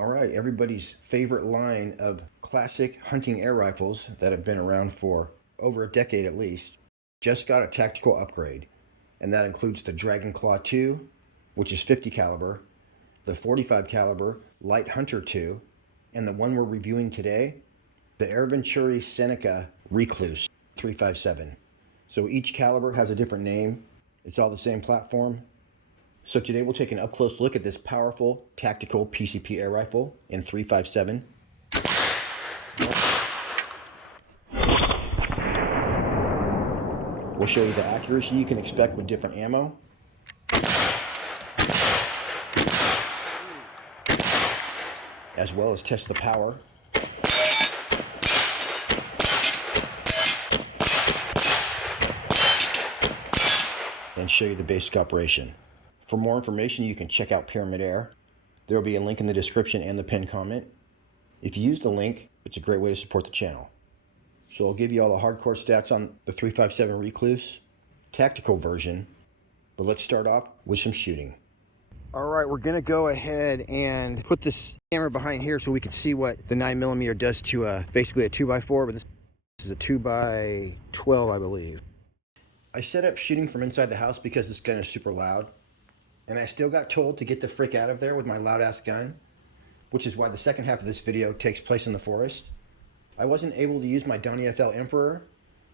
All right, everybody's favorite line of classic hunting air rifles that have been around for over a decade at least just got a tactical upgrade, and that includes the Dragon Claw 2, which is 50 caliber, the 45 caliber Light Hunter 2, and the one we're reviewing today, the Venturi Seneca Recluse 357. So each caliber has a different name. It's all the same platform. So today we'll take an up-close look at this powerful tactical PCP air rifle in 357. We'll show you the accuracy you can expect with different ammo. As well as test the power. And show you the basic operation. For more information, you can check out Pyramid Air. There will be a link in the description and the pinned comment. If you use the link, it's a great way to support the channel. So I'll give you all the hardcore stats on the 357 Recluse tactical version, but let's start off with some shooting. All right, we're gonna go ahead and put this camera behind here so we can see what the 9mm does to basically a 2x4, but this is a 2x12, I believe. I set up shooting from inside the house because this gun is super loud. And I still got told to get the frick out of there with my loud ass gun, which is why the second half of this video takes place in the forest. I wasn't able to use my Donnie FL Emperor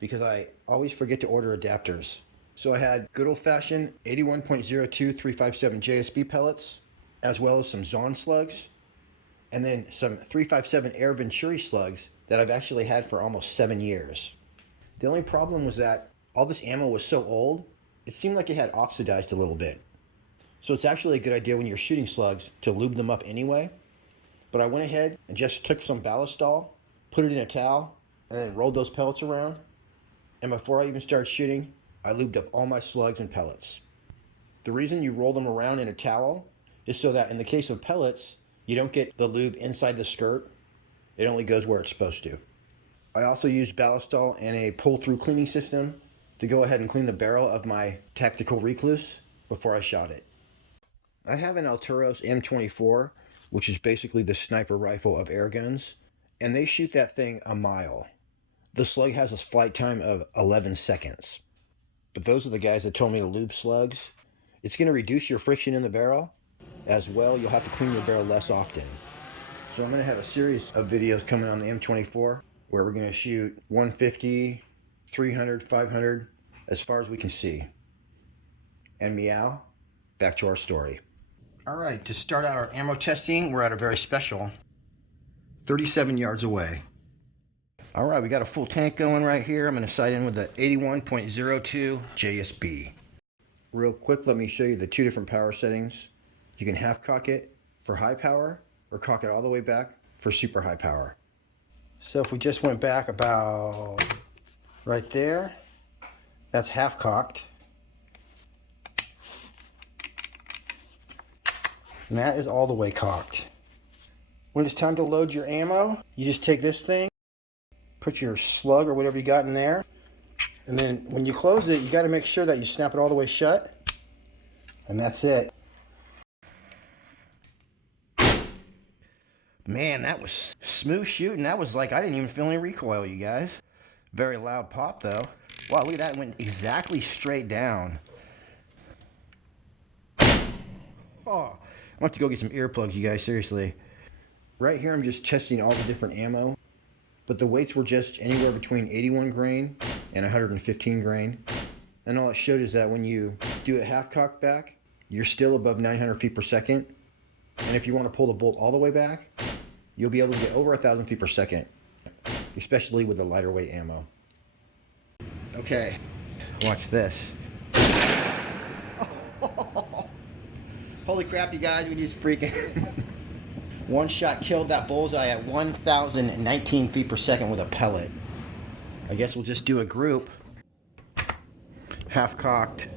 because I always forget to order adapters. So I had good old fashioned 81.02 357 JSB pellets, as well as some Zon slugs, and then some 357 Air Venturi slugs that I've actually had for almost 7 years. The only problem was that all this ammo was so old, it seemed like it had oxidized a little bit. So it's actually a good idea when you're shooting slugs to lube them up anyway. But I went ahead and just took some ballistol, put it in a towel, and then rolled those pellets around. And before I even started shooting, I lubed up all my slugs and pellets. The reason you roll them around in a towel is so that in the case of pellets, you don't get the lube inside the skirt. It only goes where it's supposed to. I also used ballistol and a pull-through cleaning system to go ahead and clean the barrel of my Tactical Recluse before I shot it. I have an Alturos M24, which is basically the sniper rifle of air guns, and they shoot that thing a mile. The slug has a flight time of 11 seconds. But those are the guys that told me to lube slugs. It's going to reduce your friction in the barrel. As well, you'll have to clean your barrel less often. So I'm going to have a series of videos coming on the M24 where we're going to shoot 150, 300, 500, as far as we can see. And meow, back to our story. All right, to start out our ammo testing, we're at a very special 37 yards away. All right, we got a full tank going right here. I'm going to sight in with the 81.02 JSB. Real quick, let me show you the two different power settings. You can half cock it for high power or cock it all the way back for super high power. So if we just went back about right there, that's half cocked. And that is all the way cocked. When it's time to load your ammo, you just take this thing, put your slug or whatever you got in there, and then when you close it, you got to make sure that you snap it all the way shut, and that's it. Man, that was smooth shooting. That was like, I didn't even feel any recoil, you guys. Very loud pop though. Wow, look at that, it went exactly straight down. Oh, I'm going to have to go get some earplugs, you guys, seriously. Right here, I'm just testing all the different ammo, but the weights were just anywhere between 81 grain and 115 grain. And all it showed is that when you do it half cocked back, you're still above 900 feet per second. And if you want to pull the bolt all the way back, you'll be able to get over 1,000 feet per second, especially with the lighter weight ammo. Okay, watch this. Holy crap, you guys, we just freaking one shot killed that bullseye at 1,019 feet per second with a pellet. I guess we'll just do a group. Half cocked.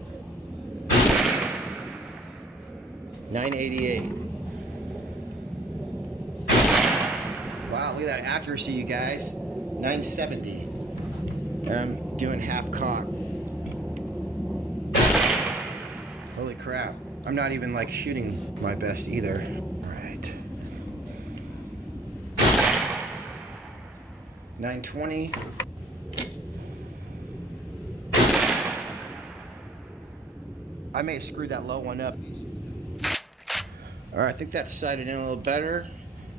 988. Wow, look at that accuracy, you guys. 970. And I'm doing half cock. Holy crap. I'm not even like shooting my best either. All right. 920. I may have screwed that low one up. All right, I think that's sighted in a little better.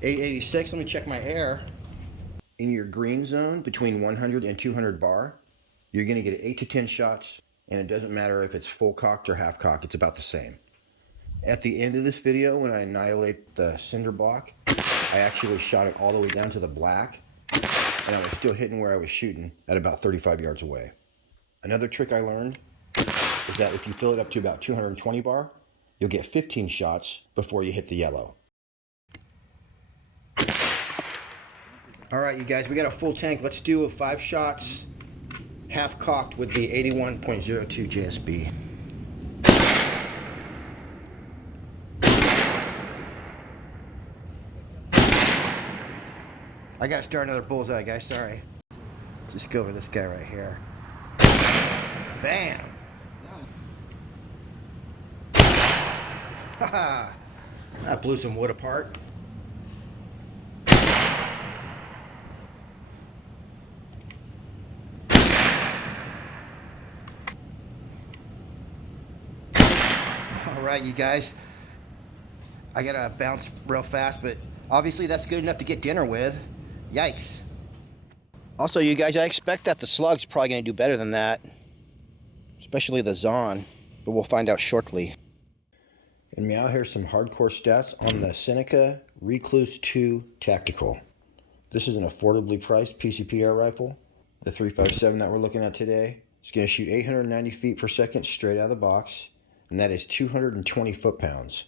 886, let me check my air. In your green zone, between 100 and 200 bar, you're gonna get 8 to 10 shots, and it doesn't matter if it's full cocked or half cocked, it's about the same. At the end of this video, when I annihilate the cinder block, I actually shot it all the way down to the black, and I was still hitting where I was shooting at about 35 yards away. Another trick I learned is that if you fill it up to about 220 bar, you'll get 15 shots before you hit the yellow. All right, you guys, we got a full tank. Let's do 5 shots, half cocked with the 81.02 JSB. I gotta start another bullseye, guys, sorry. Just go over this guy right here. Bam! Haha! That blew some wood apart. Alright, you guys. I gotta bounce real fast, but obviously that's good enough to get dinner with. Yikes. Also, you guys, I expect that the slug's probably gonna do better than that. Especially the Zon, but we'll find out shortly. And meow, here's some hardcore stats on the Seneca Recluse Tactical. This is an affordably priced PCP air rifle. The 357 that we're looking at today is going to shoot 890 feet per second straight out of the box, and that is 220 foot-pounds.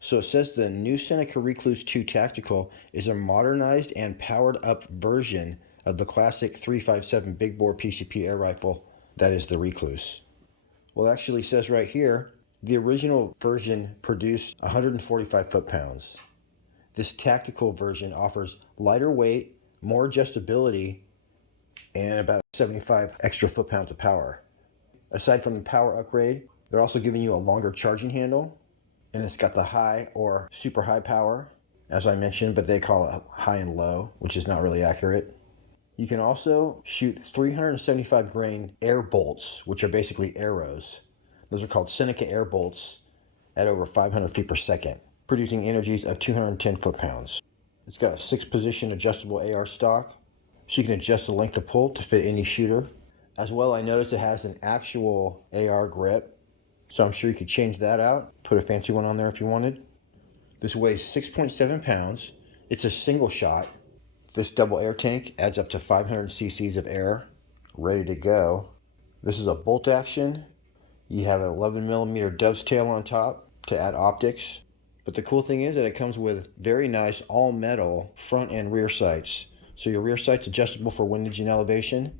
So it says the new Seneca Recluse Tactical is a modernized and powered-up version of the classic 357 big bore PCP air rifle that is the Recluse. Well, it actually says right here, the original version produced 145 foot-pounds. This tactical version offers lighter weight, more adjustability, and about 75 extra foot-pounds of power. Aside from the power upgrade, they're also giving you a longer charging handle, and it's got the high or super high power, as I mentioned, but they call it high and low, which is not really accurate. You can also shoot 375 grain air bolts, which are basically arrows. Those are called Seneca air bolts at over 500 feet per second, producing energies of 210 foot-pounds. It's got a 6-position adjustable AR stock, so you can adjust the length of pull to fit any shooter. As well, I noticed it has an actual AR grip, so I'm sure you could change that out, put a fancy one on there if you wanted. This weighs 6.7 pounds. It's a single shot. This double air tank adds up to 500 cc's of air, ready to go. This is a bolt action. You have an 11mm dove's tail on top to add optics. But the cool thing is that it comes with very nice all metal front and rear sights. So your rear sight's adjustable for windage and elevation.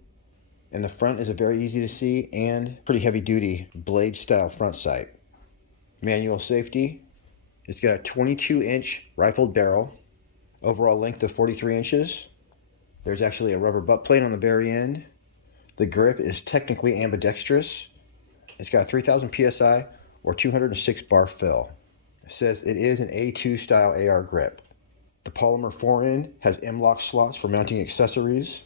And the front is a very easy to see and pretty heavy duty blade style front sight. Manual safety. It's got a 22-inch rifled barrel. Overall length of 43 inches. There's actually a rubber butt plate on the very end. The grip is technically ambidextrous. It's got 3,000 psi or 206 bar fill. It says it is an A2 style AR grip. The polymer forend has M-lock slots for mounting accessories.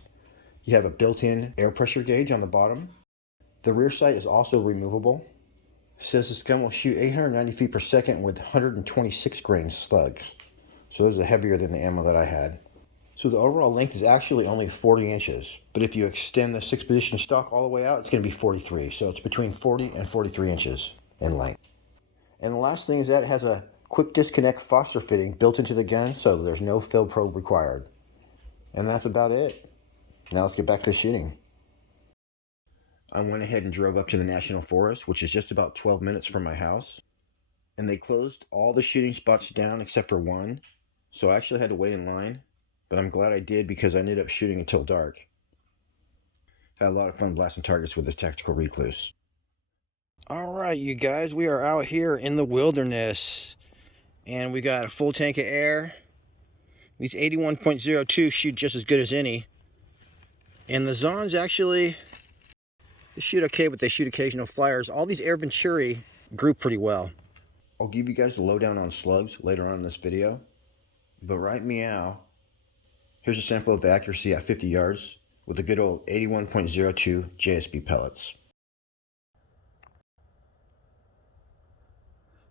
You have a built-in air pressure gauge on the bottom. The rear sight is also removable. It says this gun will shoot 890 feet per second with 126 grain slugs. So those are heavier than the ammo that I had. So the overall length is actually only 40 inches. But if you extend the 6-position stock all the way out, it's going to be 43. So it's between 40 and 43 inches in length. And the last thing is that it has a quick disconnect Foster fitting built into the gun, so there's no fill probe required. And that's about it. Now let's get back to shooting. I went ahead and drove up to the National Forest, which is just about 12 minutes from my house. And they closed all the shooting spots down except for one. So I actually had to wait in line. But I'm glad I did because I ended up shooting until dark. Had a lot of fun blasting targets with this Tactical Recluse. Alright, you guys, we are out here in the wilderness. And we got a full tank of air. These 81.02 shoot just as good as any. And the Zons actually, they shoot okay, but they shoot occasional flyers. All these air Venturi group pretty well. I'll give you guys the lowdown on slugs later on in this video. But right meow, Here's a sample of the accuracy at 50 yards with the good old 81.02 JSB pellets.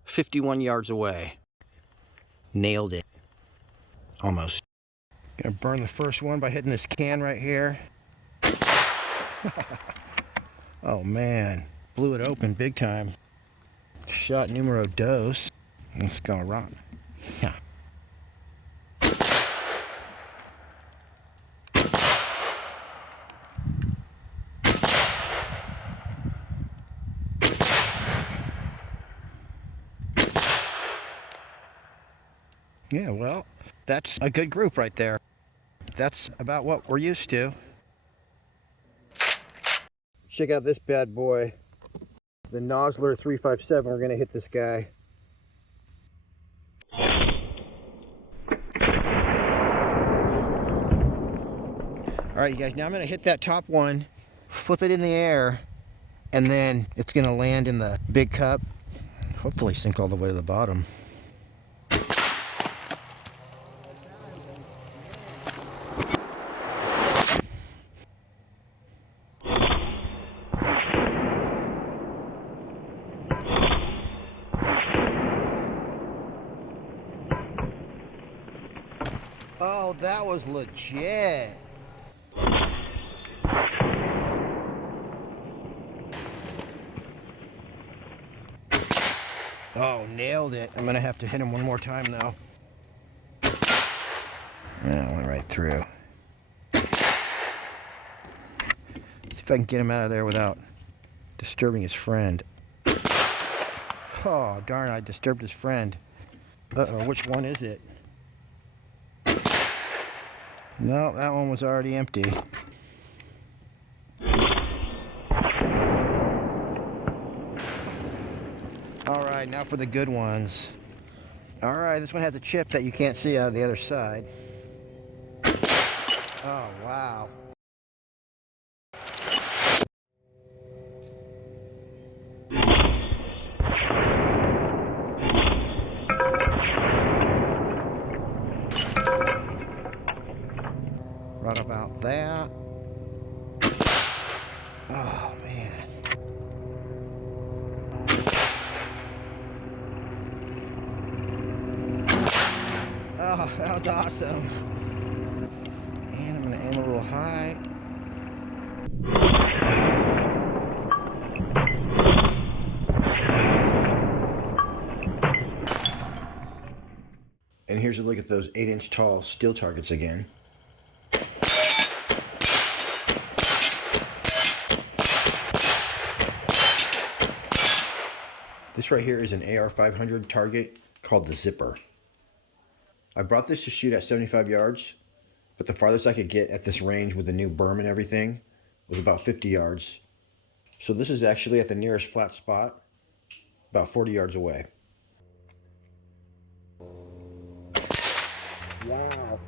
51 yards away. Nailed it. Almost. Gonna burn the first one by hitting this can right here. Oh man, blew it open big time. Shot numero dos. It's gonna run. Yeah. Yeah, well, that's a good group right there. That's about what we're used to. Check out this bad boy. The Nosler 357. We're gonna hit this guy. All right, you guys, now I'm gonna hit that top one, flip it in the air, and then it's gonna land in the big cup. Hopefully sink all the way to the bottom. Oh, that was legit. Oh, nailed it. I'm gonna have to hit him one more time though. Yeah, went right through. See if I can get him out of there without disturbing his friend. Oh, darn, I disturbed his friend. Uh-oh, which one is it? No, that one was already empty. Alright, now for the good ones. Alright, this one has a chip that you can't see out of the other side. Oh, wow. Right about that. Oh, man. Oh, that was awesome. And I'm gonna aim a little high. And here's a look at those 8-inch tall steel targets again. This right here is an AR-500 target called the Zipper. I brought this to shoot at 75 yards, but the farthest I could get at this range with the new berm and everything was about 50 yards. So this is actually at the nearest flat spot, about 40 yards away. Wow.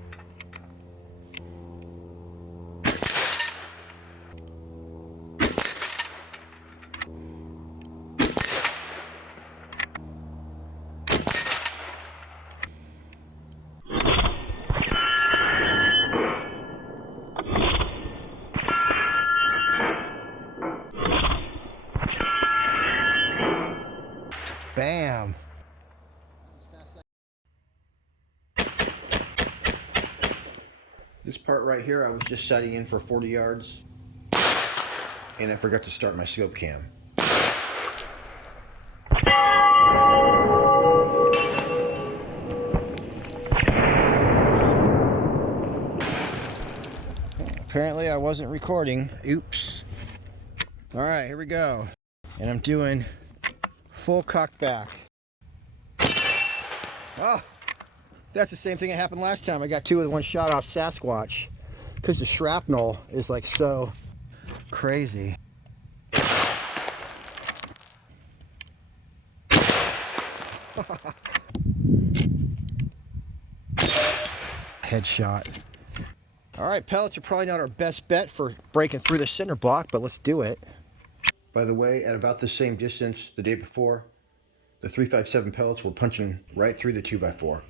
Bam. This part right here, I was just setting in for 40 yards, and I forgot to start my scope cam. Apparently I wasn't recording. Oops. All right, here we go. And I'm doing full cock back. Oh, that's the same thing that happened last time. I got two with one shot off Sasquatch because the shrapnel is like so crazy. Headshot. All right, pellets are probably not our best bet for breaking through the center block, but let's do it. By the way, at about the same distance the day before, the 357 pellets were punching right through the 2x4.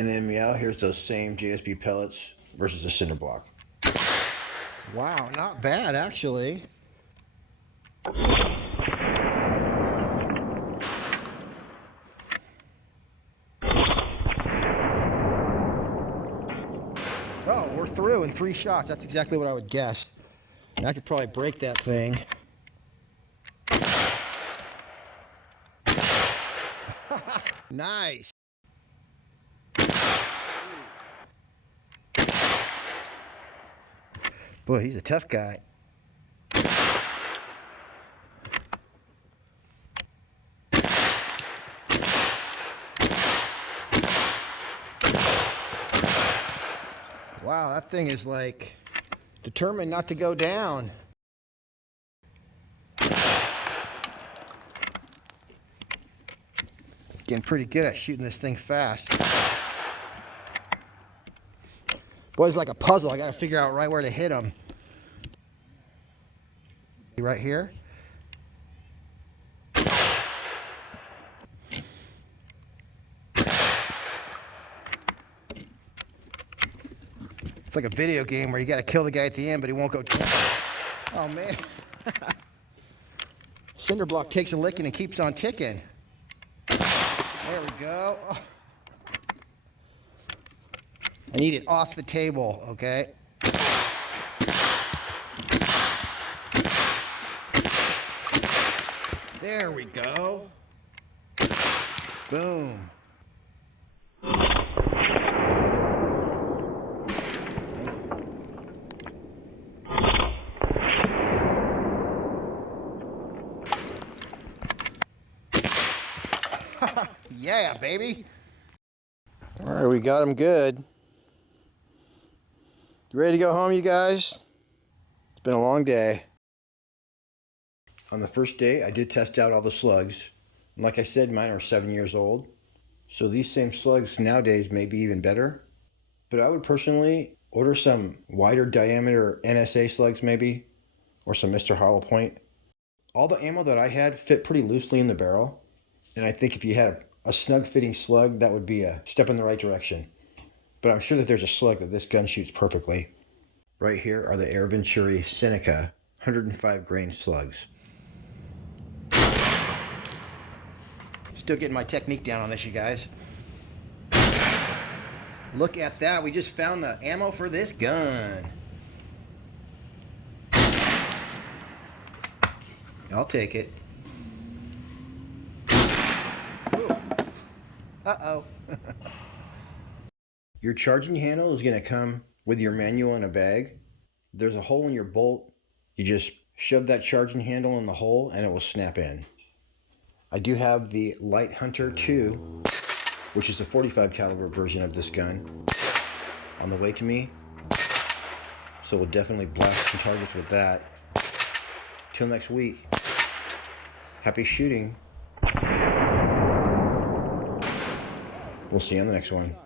And then meow, here's those same JSB pellets versus a cinder block. Wow, not bad actually. Oh, we're through in 3 shots. That's exactly what I would guess. And I could probably break that thing. Nice. Boy, he's a tough guy. Wow, that thing is like determined not to go down. Getting pretty good at shooting this thing fast. Boy, it's like a puzzle. I gotta figure out right where to hit him. Right here. It's like a video game where you gotta kill the guy at the end, but he won't go down. Oh man. Cinder block takes a licking and keeps on ticking. There we go. Oh. I need it off the table, okay? There we go. Boom. Yeah, baby. All right, we got him good. You ready to go home, you guys? It's been a long day. On the first day, I did test out all the slugs. And like I said, mine are 7 years old. So these same slugs nowadays may be even better. But I would personally order some wider diameter NSA slugs maybe, or some Mr. Hollow Point. All the ammo that I had fit pretty loosely in the barrel. And I think if you had a snug fitting slug, that would be a step in the right direction. But I'm sure that there's a slug that this gun shoots perfectly. Right here are the Venturi Seneca 105 grain slugs. Still getting my technique down on this, you guys. Look at that, we just found the ammo for this gun. I'll take it. Uh-oh. Your charging handle is going to come with your manual in a bag. There's a hole in your bolt. You just shove that charging handle in the hole and it will snap in. I do have the Light Hunter 2, which is the 45 caliber version of this gun, on the way to me. So we'll definitely blast some targets with that. Till next week, happy shooting. We'll see you on the next one.